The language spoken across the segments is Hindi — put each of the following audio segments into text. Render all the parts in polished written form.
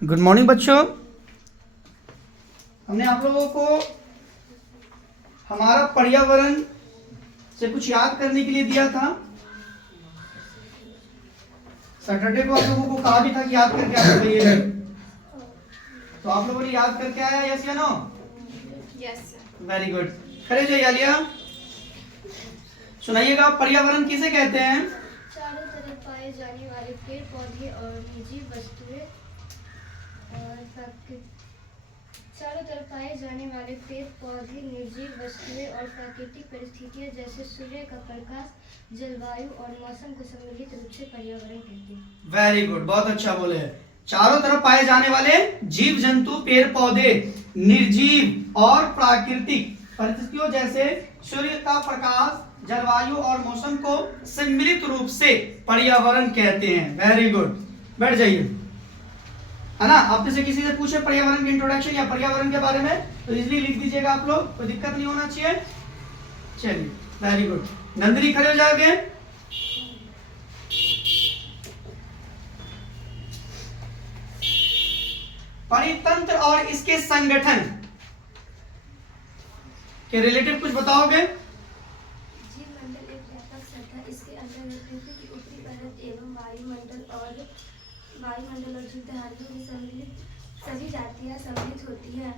गुड मॉर्निंग बच्चों। हमने आप लोगों को हमारा पर्यावरण से कुछ याद करने के लिए दिया था। सैटरडे को आप लोगों को कहा भी था कि याद करके आप बताइए। तो आप लोगों ने याद करके आया, यस या no? Yes sir. Very good. खड़े जाइए आलिया, सुनाइएगा पर्यावरण किसे कहते हैं? चारों तरफ पाए जाने वाले पेड़ पौधे और निर्जीव वस्तुएं चारों तरफ पाए जाने वाले पेड़ पौधे, निर्जीव वस्तुएं और प्राकृतिक परिस्थितियां जैसे सूर्य का प्रकाश, जलवायु और मौसम को सम्मिलित रूप से पर्यावरण कहते हैं। वेरी गुड, बहुत अच्छा बोले। चारों तरफ पाए जाने वाले जीव जंतु, पेड़ पौधे, निर्जीव और प्राकृतिक परिस्थितियों जैसे सूर्य का प्रकाश, जलवायु और मौसम को सम्मिलित रूप से पर्यावरण कहते हैं। वेरी गुड, बैठ जाइए। है ना, आपने से किसी से पूछे पर्यावरण के इंट्रोडक्शन या पर्यावरण के बारे में तो इजीली लिख दीजिएगा आप लोग, कोई दिक्कत नहीं होना चाहिए। चलिए, वेरी गुड। नंदिनी खड़े हो जाओगे। परितंत्र और इसके संगठन के रिलेटेड कुछ बताओगे? जीवमंडल एक व्यापक सतह, इसके अंतर्गत पृथ्वी की ऊपरी परत एवं वायुमंडल और जीवधारियों की सभी जातियां सम्मिलित होती हैं,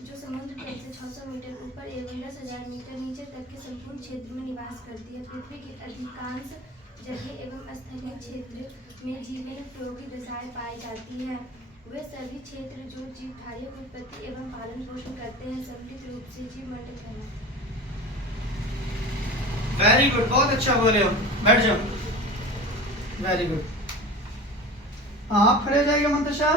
जो समुद्र तल से 600 मीटर ऊपर एवं 10,000 मीटर नीचे तक के संपूर्ण क्षेत्र में निवास करती है। पृथ्वी की अधिकांश जगह एवं स्थलीय क्षेत्र में जीवन उपयोगी दशाएं पाई जाती हैं। वे सभी क्षेत्र जो जीवधारियों की उत्पत्ति एवं पालन पोषण करते हैं सम्मिलित रूप से जीवमंडल कहलाते हैं। वेरी गुड, बहुत अच्छा बोले हो। बैठ जाओ। Very good. आप खड़े हो जाइएगा मंतशा।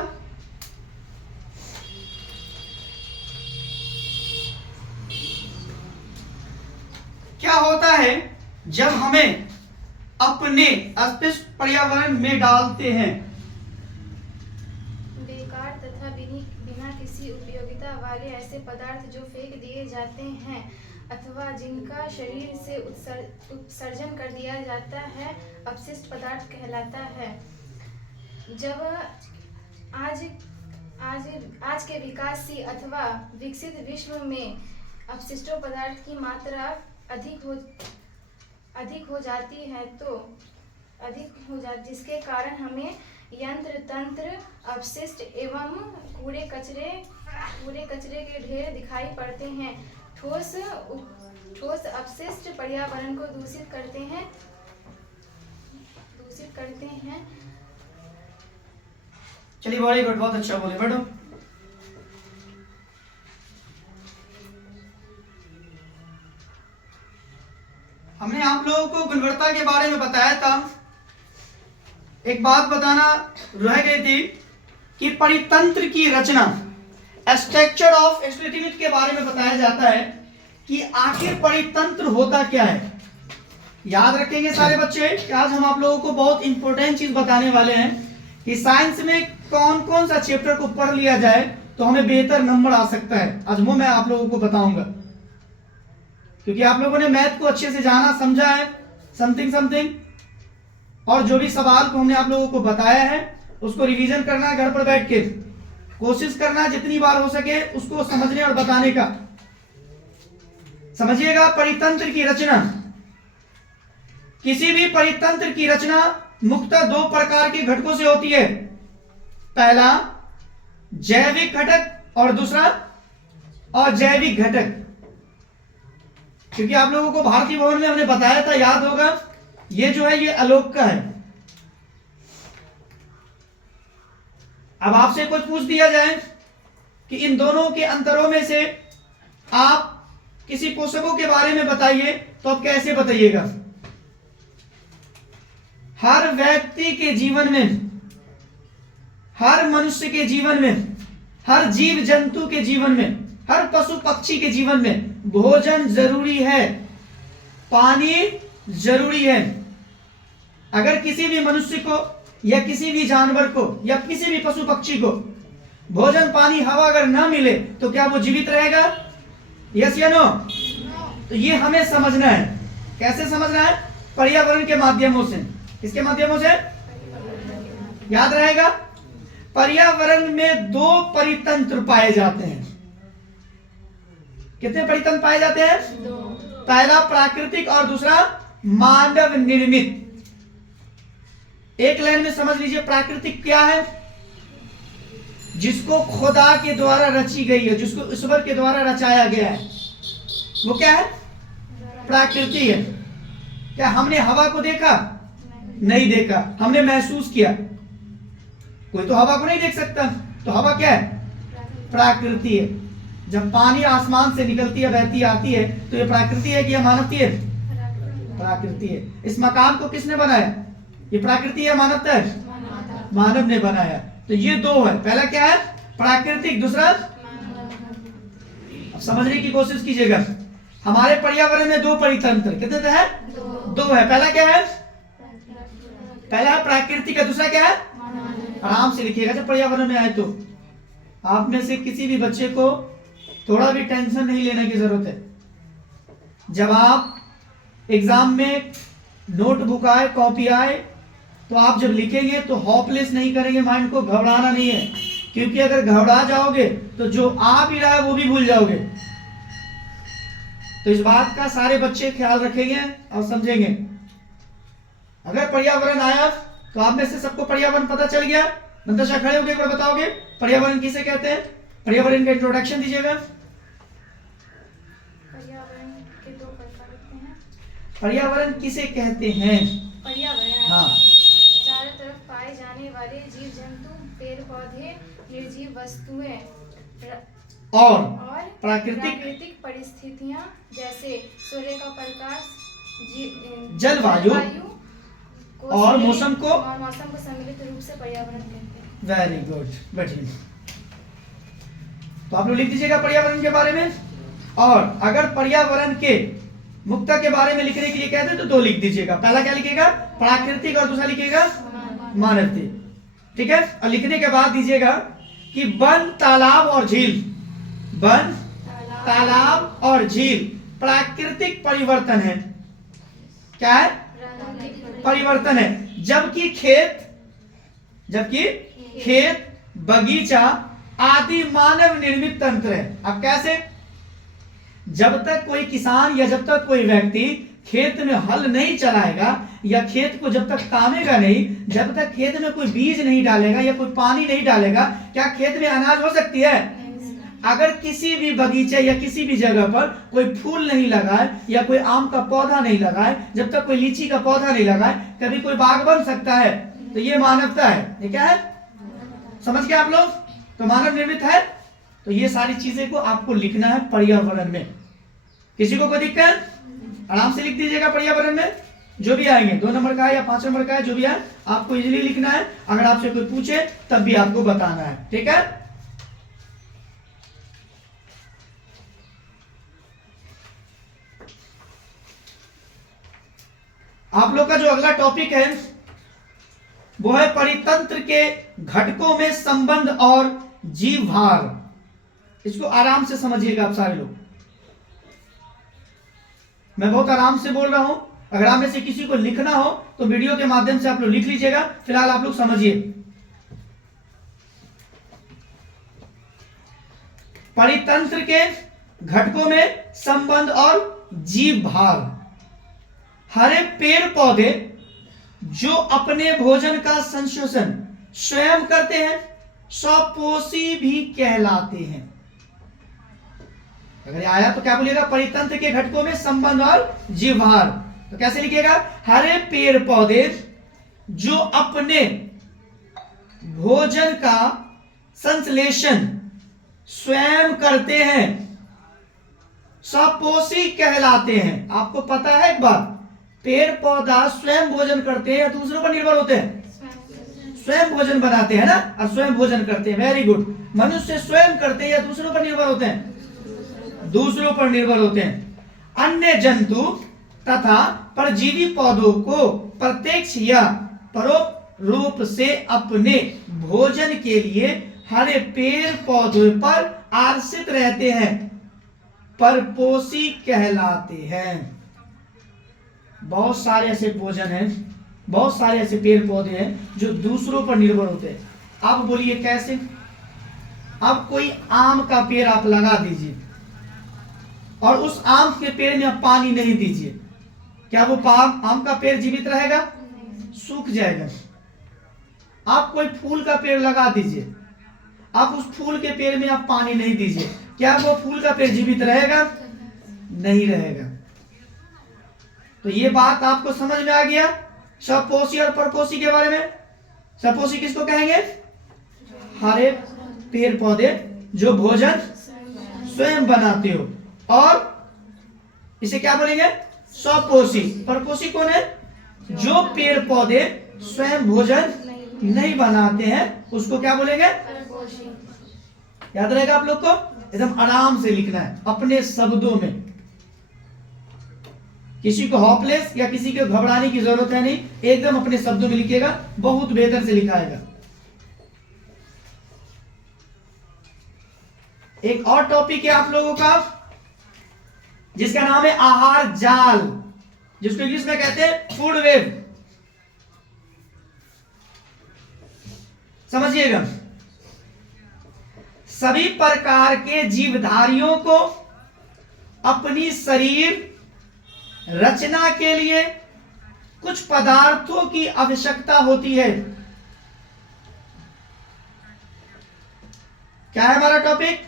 क्या होता है जब हमें अपने अस्तित्व पर्यावरण में डालते हैं? बेकार तथा बिना किसी उपयोगिता वाले ऐसे पदार्थ जो फेंक दिए जाते हैं अथवा जिनका शरीर से उत्सर्जन कर दिया जाता है अपशिष्ट पदार्थ कहलाता है। जब आज के विकासशील अथवा विकसित विश्व में अपशिष्टों पदार्थ की मात्रा अधिक हो जाती है जिसके कारण हमें यंत्र तंत्र अपशिष्ट एवं कूड़े कचरे के ढेर दिखाई पड़ते हैं। ठोस अपशिष्ट पर्यावरण को दूषित करते हैं। चलिए, वेरी गुड, बहुत अच्छा बोले। बैठो। हमने आप लोगों को गुणवत्ता के बारे में बताया था। एक बात बताना रह गई थी कि परितंत्र की रचना, स्ट्रक्चर ऑफ स्टेटिमिट के बारे में बताया जाता है कि आखिर परितंत्र होता क्या है। याद रखेंगे सारे बच्चे कि आज हम आप लोगों को बहुत इंपॉर्टेंट चीज बताने वाले हैं कि साइंस में कौन कौन सा चैप्टर को पढ़ लिया जाए तो हमें बेहतर नंबर आ सकता है। आज वो मैं आप लोगों को बताऊंगा, क्योंकि आप लोगों ने मैथ को अच्छे से जाना समझा है, समथिंग, और जो भी सवाल को हमने आप लोगों को बताया है उसको रिवीजन करना है, घर पर बैठ के कोशिश करना जितनी बार हो सके उसको समझने और बताने का। समझिएगा, परितंत्र की रचना, किसी भी परितंत्र की रचना मुख्यतः दो प्रकार के घटकों से होती है। पहला जैविक घटक और दूसरा अजैविक घटक। क्योंकि आप लोगों को भारतीय भवन में हमने बताया था, याद होगा, ये जो है ये आलोक का है। अब आपसे कुछ पूछ दिया जाए कि इन दोनों के अंतरों में से आप किसी पोषकों के बारे में बताइए, तो आप कैसे बताइएगा? हर व्यक्ति के जीवन में, हर मनुष्य के जीवन में, हर जीव जंतु के जीवन में, हर पशु पक्षी के जीवन में भोजन जरूरी है, पानी जरूरी है। अगर किसी भी मनुष्य को या किसी भी जानवर को या किसी भी पशु पक्षी को भोजन पानी हवा अगर ना मिले तो क्या वो जीवित रहेगा? यस या नो? तो ये हमें समझना है। कैसे समझना है? पर्यावरण के माध्यमों से। किसके माध्यमों से? याद रहेगा, पर्यावरण में दो परितंत्र पाए जाते हैं। कितने परितंत्र पाए जाते हैं? दो। पहला प्राकृतिक और दूसरा मानव निर्मित। एक लाइन में समझ लीजिए, प्राकृतिक क्या है? जिसको खुदा के द्वारा रची गई है, जिसको ईश्वर के द्वारा रचाया गया है, वो क्या है? प्राकृतिक है। क्या हमने हवा को देखा? नहीं देखा। हमने महसूस किया? कोई तो हवा को नहीं देख सकता, तो हवा क्या है? प्राकृति है। जब पानी आसमान से निकलती है, बहती आती है, तो ये प्राकृति है कि यह मानवती है? प्राकृति है। इस मकान को किसने बनाया? ये प्राकृति है, मानवता है? मानव ने बनाया। तो ये दो है, पहला क्या है? प्राकृतिक, दूसरा अब समझने की कोशिश कीजिएगा। हमारे पर्यावरण में दो परितंत्र, कितने हैं? दो है। पहला क्या है? पहला है प्राकृतिक है, दूसरा क्या है? आराम से लिखिएगा जब पर्यावरण में आए तो। आप में से किसी भी बच्चे को थोड़ा भी टेंशन नहीं लेने की जरूरत है। जब आप एग्जाम में नोटबुक आए, कॉपी आए, तो आप जब लिखेंगे तो होपलेस नहीं करेंगे माइंड को, घबराना नहीं है। क्योंकि अगर घबरा जाओगे तो जो आ भी रहा है वो भी भूल जाओगे। तो इस बात का सारे बच्चे ख्याल रखेंगे और समझेंगे। अगर पर्यावरण आया तो आप में से सबको पर्यावरण पता चल गया? नंदशा खड़े होकर एक बार बताओगे पर्यावरण किसे कहते हैं? पर्यावरण का इंट्रोडक्शन दीजिएगा। पर्यावरण के दो प्रकार होते हैं। पर्यावरण किसे कहते हैं? पर्यावरण हाँ, चारों तरफ पाए जाने वाले जीव जंतु, पेड़ पौधे, निर्जीव वस्तुएं और और प्राकृतिक परिस्थितियां जैसे सूर्य का प्रकाश, जलवायु और मौसम को सम्मिलित रूप से पर्यावरण कहते हैं। वेरी गुड, बैठिए। तो आप लोग लिख दीजिएगा पर्यावरण के बारे में। और अगर पर्यावरण के मुक्ता के बारे में लिखने के लिए कहते हैं तो दो लिख दीजिएगा। पहला क्या लिखिएगा? प्राकृतिक, और दूसरा लिखिएगा मानवती। ठीक है। और लिखने के बाद दीजिएगा कि वन, तालाब और झील, वन, तालाब और झील प्राकृतिक परिवर्तन है। क्या है? परिवर्तन है। जबकि खेत, बगीचा आदि मानव निर्मित तंत्र है। अब कैसे? जब तक कोई किसान या जब तक कोई व्यक्ति खेत में हल नहीं चलाएगा या खेत को जब तक कामेगा नहीं, जब तक खेत में कोई बीज नहीं डालेगा या कोई पानी नहीं डालेगा, क्या खेत में अनाज हो सकती है? अगर किसी भी बगीचे या किसी भी जगह पर कोई फूल नहीं लगाए या कोई आम का पौधा नहीं लगाए, जब तक कोई लीची का पौधा नहीं लगाए, कभी कोई बाग बन सकता है? तो ये मानवता है। ये क्या है? समझ गए आप लोग? तो मानव निर्मित है। तो ये सारी चीजें को आपको लिखना है पर्यावरण में। किसी को कोई दिक्कत? आराम से लिख दीजिएगा पर्यावरण में जो भी आएंगे, 2 नंबर का है या 5 नंबर का है, जो भी है आपको इजीली लिखना है। अगर आपसे कोई पूछे तब भी आपको बताना है। ठीक है। आप लोग का जो अगला टॉपिक है वो है परितंत्र के घटकों में संबंध और जीवभार। इसको आराम से समझिएगा आप सारे लोग। मैं बहुत आराम से बोल रहा हूं। अगर आप में से किसी को लिखना हो तो वीडियो के माध्यम से आप लोग लिख लीजिएगा। फिलहाल आप लोग समझिए। परितंत्र के घटकों में संबंध और जीवभार। हरे पेड़ पौधे जो अपने भोजन का संश्लेषण स्वयं करते हैं स्वपोषी भी कहलाते हैं। अगर आया तो क्या बोलिएगा? परितंत्र के घटकों में संबंध और जीवभार। तो कैसे लिखिएगा? हरे पेड़ पौधे जो अपने भोजन का संश्लेषण स्वयं करते हैं स्वपोषी कहलाते हैं। आपको पता है एक बात, पेड़ पौधा स्वयं भोजन करते हैं या दूसरों पर निर्भर होते हैं? स्वयं भोजन बनाते हैं ना, और स्वयं भोजन करते हैं। Very good. मनुष्य स्वयं करते हैं या दूसरों पर निर्भर होते हैं? दूसरों पर निर्भर होते हैं। अन्य जंतु तथा परजीवी पौधों को प्रत्यक्ष या परोक्ष रूप से अपने भोजन के लिए हरे पेड़ पौधों पर आश्रित रहते हैं, परपोषी कहलाते हैं। बहुत सारे ऐसे भोजन हैं, बहुत सारे ऐसे पेड़ पौधे हैं जो दूसरों पर निर्भर होते हैं। आप बोलिए कैसे? अब कोई आम का पेड़ आप लगा दीजिए और उस आम के पेड़ में आप पानी नहीं दीजिए, क्या वो आम का पेड़ जीवित रहेगा? सूख जाएगा। आप कोई फूल का पेड़ लगा दीजिए, आप उस फूल के पेड़ में आप पानी नहीं दीजिए, क्या वो फूल का पेड़ जीवित रहेगा? नहीं रहेगा। तो ये बात आपको समझ में आ गया सपोषी और परपोषी के बारे में। सपोषी किसको कहेंगे? हरे पेड़ पौधे जो भोजन स्वयं बनाते हो, और इसे क्या बोलेंगे? सपोषी। परपोषी कौन है? जो पेड़ पौधे स्वयं भोजन नहीं बनाते हैं उसको क्या बोलेंगे? याद रहेगा आप लोग को, एकदम आराम से लिखना है अपने शब्दों में, किसी को हॉपलेस या किसी को घबराने की जरूरत है नहीं, एकदम अपने शब्दों में लिखिएगा, बहुत बेहतर से लिखाएगा। एक और टॉपिक है आप लोगों का जिसका नाम है आहार जाल, जिसको इंग्लिश में कहते हैं फूड वेब। समझिएगा, सभी प्रकार के जीवधारियों को अपनी शरीर रचना के लिए कुछ पदार्थों की आवश्यकता होती है। क्या है हमारा टॉपिक?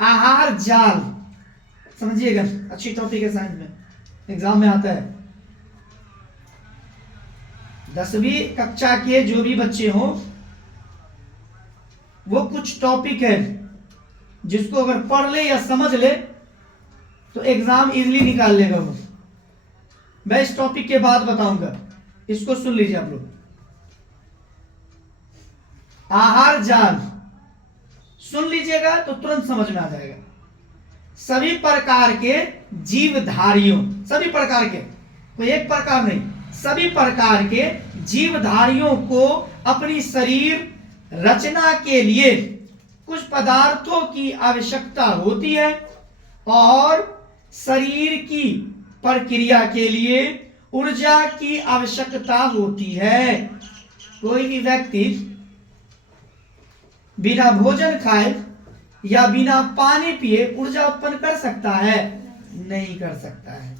आहार जाल। समझिएगा, अच्छी टॉपिक है, साइंस में एग्जाम में आता है। 10वीं कक्षा के जो भी बच्चे हों, वो कुछ टॉपिक है जिसको अगर पढ़ ले या समझ ले तो एग्जाम इजीली निकाल लेगा वो। मैं इस टॉपिक के बाद बताऊंगा, इसको सुन लीजिए आप लोग। आहार जाल सुन लीजिएगा तो तुरंत समझ में आ जाएगा। सभी प्रकार के जीवधारियों, सभी प्रकार के, कोई एक प्रकार नहीं, सभी प्रकार के जीवधारियों को अपनी शरीर रचना के लिए कुछ पदार्थों की आवश्यकता होती है और शरीर की प्रक्रिया के लिए ऊर्जा की आवश्यकता होती है। कोई भी व्यक्ति बिना भोजन खाए या बिना पानी पिए ऊर्जा उत्पन्न कर सकता है? नहीं कर सकता है।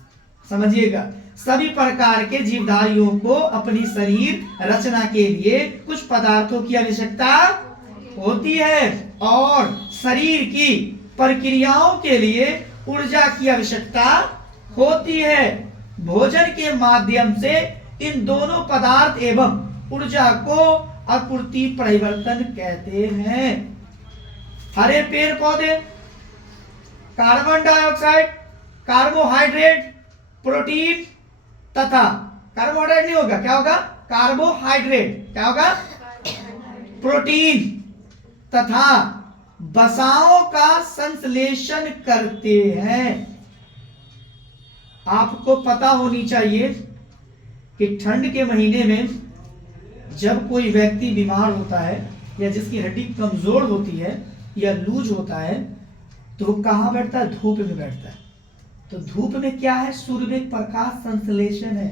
समझिएगा, सभी प्रकार के जीवधारियों को अपनी शरीर रचना के लिए कुछ पदार्थों की आवश्यकता होती है और शरीर की प्रक्रियाओं के लिए ऊर्जा की आवश्यकता होती है। भोजन के माध्यम से इन दोनों पदार्थ एवं ऊर्जा को आपूर्ति परिवर्तन कहते हैं। हरे पेड़ पौधे कार्बन डाइऑक्साइड, कार्बोहाइड्रेट, प्रोटीन तथा कार्बोहाइड्रेट नहीं होगा, क्या होगा? कार्बोहाइड्रेट। क्या होगा? प्रोटीन तथा वसाओं का संश्लेषण करते हैं। आपको पता होनी चाहिए कि ठंड के महीने में जब कोई व्यक्ति बीमार होता है या जिसकी हड्डी कमजोर होती है या लूज होता है तो वो कहाँ बैठता है? धूप में बैठता है। तो धूप में क्या है? सूर्य में प्रकाश संश्लेषण है।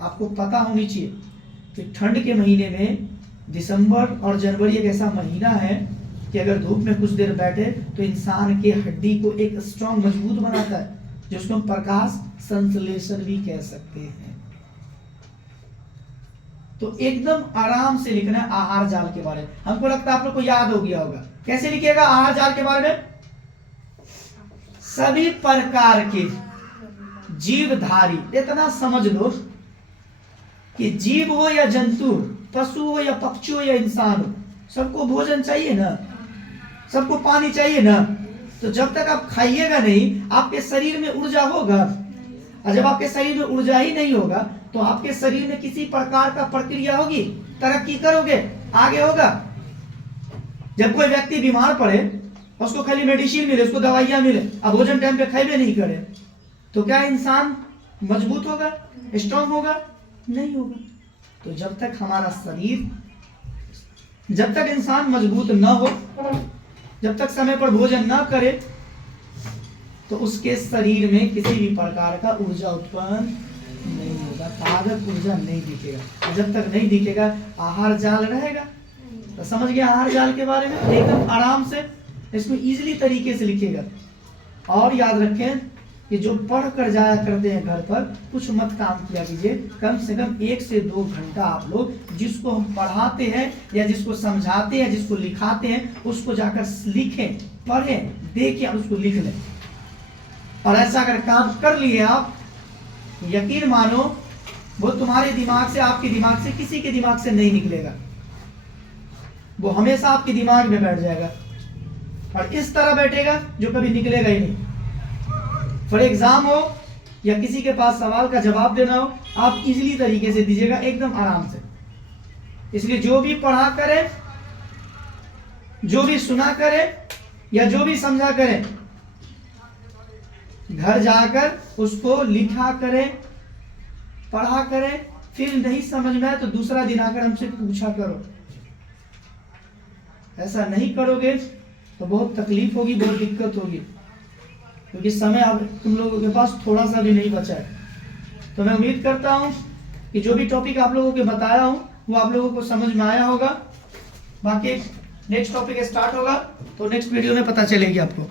आपको पता होनी चाहिए कि ठंड के महीने में दिसंबर और जनवरी एक ऐसा महीना है कि अगर धूप में कुछ देर बैठे तो इंसान के हड्डी को एक स्ट्रॉन्ग मजबूत बनाता है, जिसको हम प्रकाश संश्लेषण भी कह सकते हैं। तो एकदम आराम से लिखना है आहार जाल के बारे में। हमको लगता है आप लोग को याद हो गया होगा। कैसे लिखिएगा आहार जाल के बारे में? सभी प्रकार के जीवधारी, इतना समझ लो कि जीव हो या जंतु, पशु हो या पक्षी हो या इंसान हो, सबको भोजन चाहिए ना, सबको पानी चाहिए ना। तो जब तक आप खाइएगा नहीं आपके शरीर में ऊर्जा होगा, और जब आपके शरीर में ऊर्जा ही नहीं होगा तो आपके शरीर में किसी प्रकार का प्रक्रिया होगी, तरक्की करोगे, आगे होगा। जब कोई व्यक्ति बीमार पड़े, उसको खाली मेडिसिन मिले, उसको दवाइयां मिले, अब भोजन टाइम पे खाइबे नहीं करे, तो क्या इंसान मजबूत होगा, स्ट्रांग होगा? नहीं होगा। तो जब तक हमारा शरीर, जब तक इंसान मजबूत न हो, जब तक समय पर भोजन न करे, तो उसके शरीर में किसी भी प्रकार का ऊर्जा उत्पन्न नहीं होगा, ताकत ऊर्जा नहीं दिखेगा। जब तक नहीं दिखेगा आहार जाल रहेगा, तो समझ गया आहार जाल के बारे में। एकदम आराम से इसको इजीली तरीके से लिखिएगा। और याद रखें कि जो पढ़ कर जाया करते हैं घर पर, कुछ मत काम किया कीजिए। कम से कम 1 से 2 घंटा आप लोग जिसको हम पढ़ाते हैं या जिसको समझाते हैं, जिसको लिखाते हैं, उसको जाकर लिखें, पढ़ें, देखें और उसको लिख लें। और ऐसा अगर काम कर लिए आप, यकीन मानो वो तुम्हारे दिमाग से, आपके दिमाग से, किसी के दिमाग से नहीं निकलेगा। वो हमेशा आपके दिमाग में बैठ जाएगा और इस तरह बैठेगा जो कभी निकलेगा ही नहीं। फॉर एग्जाम हो या किसी के पास सवाल का जवाब देना हो, आप इजीली तरीके से दीजिएगा, एकदम आराम से। इसलिए जो भी पढ़ा करें, जो भी सुना करें या जो भी समझा करें, घर जाकर उसको लिखा करें, पढ़ा करें। फिर नहीं समझ में आए तो दूसरा दिन आकर हमसे पूछा करो। ऐसा नहीं करोगे तो बहुत तकलीफ होगी, बहुत दिक्कत होगी, क्योंकि समय अब तुम लोगों के पास थोड़ा सा भी नहीं बचा है। तो मैं उम्मीद करता हूं कि जो भी टॉपिक आप लोगों को बताया हूं वो आप लोगों को समझ में आया होगा। बाकी नेक्स्ट टॉपिक स्टार्ट होगा तो नेक्स्ट वीडियो में पता चलेगी आपको।